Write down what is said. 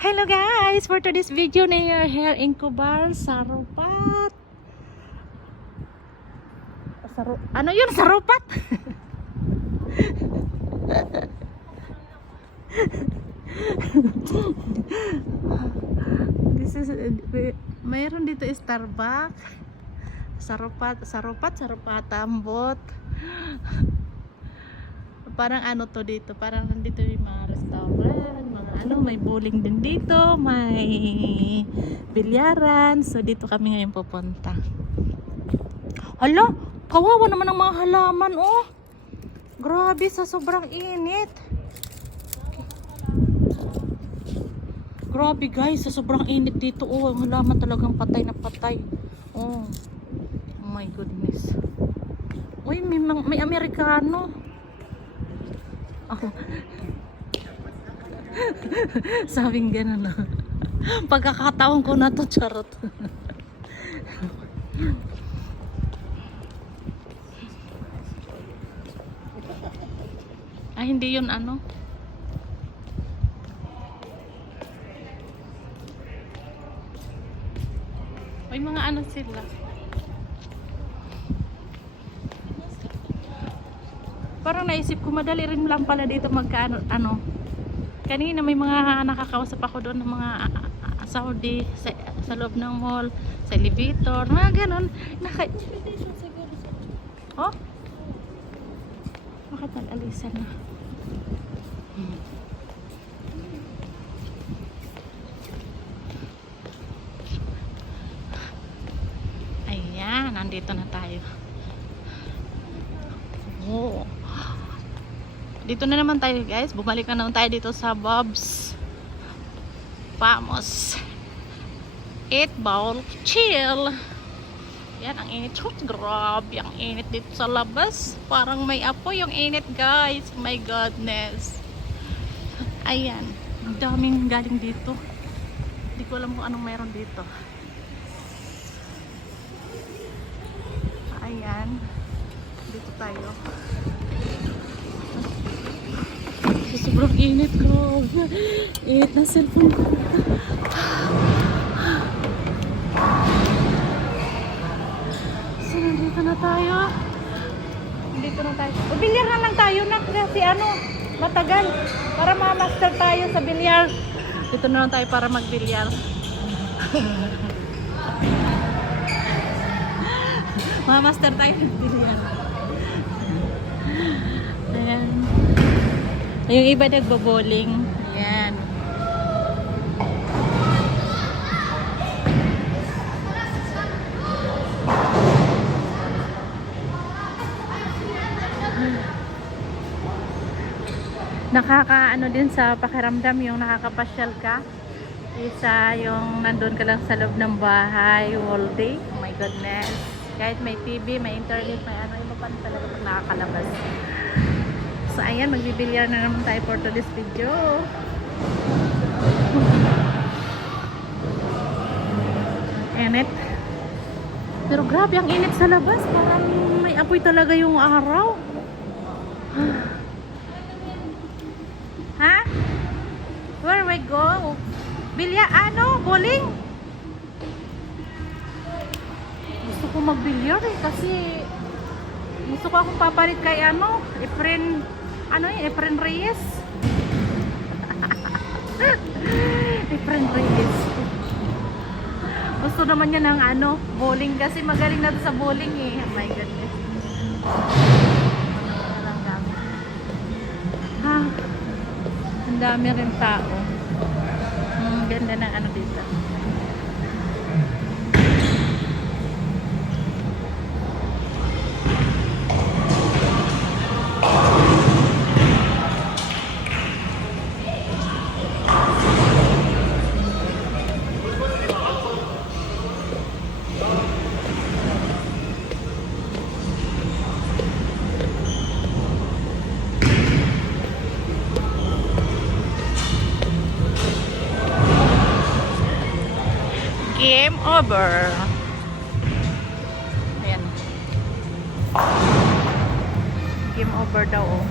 Hello guys! For today's video na your hair incubar sarupat. Ano yun? Sarupat? This is mayroon dito Starbucks. Sarupatambot. Parang ano to dito, parang nandito yung mga restaurant, mga ano, may bowling din dito, may bilyaran. So dito kami ngayon pupunta. Hala, kawawa naman ang mga halaman, oh. Grabe, sa sobrang init. Grabe guys, sa sobrang init dito, oh, ang halaman talagang patay na patay. Oh, oh my goodness. Uy, may Amerikano. Sabing gano'n na. Pagkakataon ko na to, charot. Ay, hindi yun ano. May mga ano sila. Parang naisip ko madali rin lang pala dito magkaano ano. Kanina may mga nakakausap ako doon ng mga Saudi sa loob ng mall, sa elevator, mga ganun. Oh? Bakit nag-alisan na? Ayan, nandito na tayo. Oh. Dito na naman tayo guys. Bumalik na naman tayo dito sa Bob's. Vamos. Eat, bowl, chill. Yan, ang init. Grabe, ang init dito sa labas. Parang may apoy yung init guys. My goodness. Ayan. Ang daming galing dito. Hindi ko alam kung anong meron dito. Ayan. Dito tayo. Sobrang init ko. Init na cellphone ko. So, nandito na tayo. Nandito na tayo. O, bilyar na lang tayo na kasi ano, matagal. Para ma-master tayo sa bilyar. Dito na lang tayo para mag-bilyar. Ma-master tayo ng bilyar. Ayan. Yung iba nagbo-bowling. Ayan. Nakakaano din sa pakiramdam yung nakakapasyal ka. Isa yung nandun ka lang sa loob ng bahay all day. Oh my goodness. Kahit may TV, may internet, may ano, iba pa talaga pag nakakalabas. So ayan, magbibilyar na naman tayo for today's video. Init. Pero grabe ang init sa labas. Parang may apoy talaga yung araw. Ha? Where we go? Bilya, ano? Bowling? Gusto ko magbilyar eh kasi gusto ko akong papalit kay ano, Efren Reyes. Efren Reyes. Gusto naman niya ng ano, bowling kasi magaling na sa bowling eh. Oh my goodness. Ang dami rin tao. Ang ganda ng ano dito. Game over. Ayan. Game over daw. Oh.